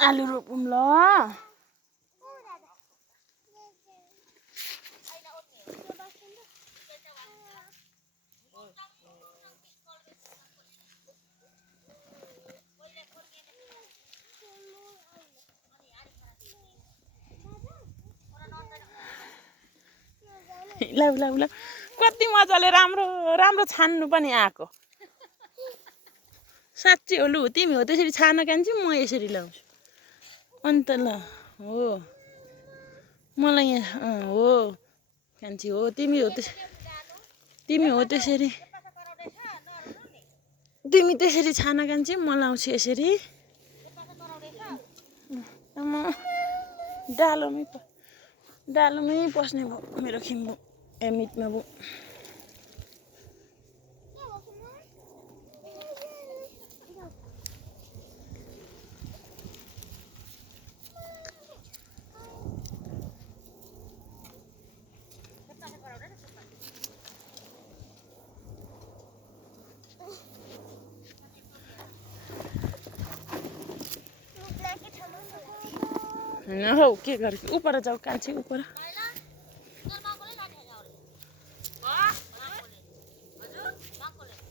आलु रोपौँ ल ल ल ल कति मजाले राम्रो राम्रो छान्नु पनि आएको साँच्चै हो लु तिमी हो त्यसरी छान कान्छी म यसरी लाउँछु अन्त ल हो मलाई यहाँ हो कान्छी हो तिमी हो त्यसरी तिमी त्यसरी छान कान्छी म लाउँछु यसरी म डालोमै पस्ने भयो मेरो खिम्बु मिटमा भयो होइन हौ के गरेको ऊपर जाऊ कान्छी ऊपर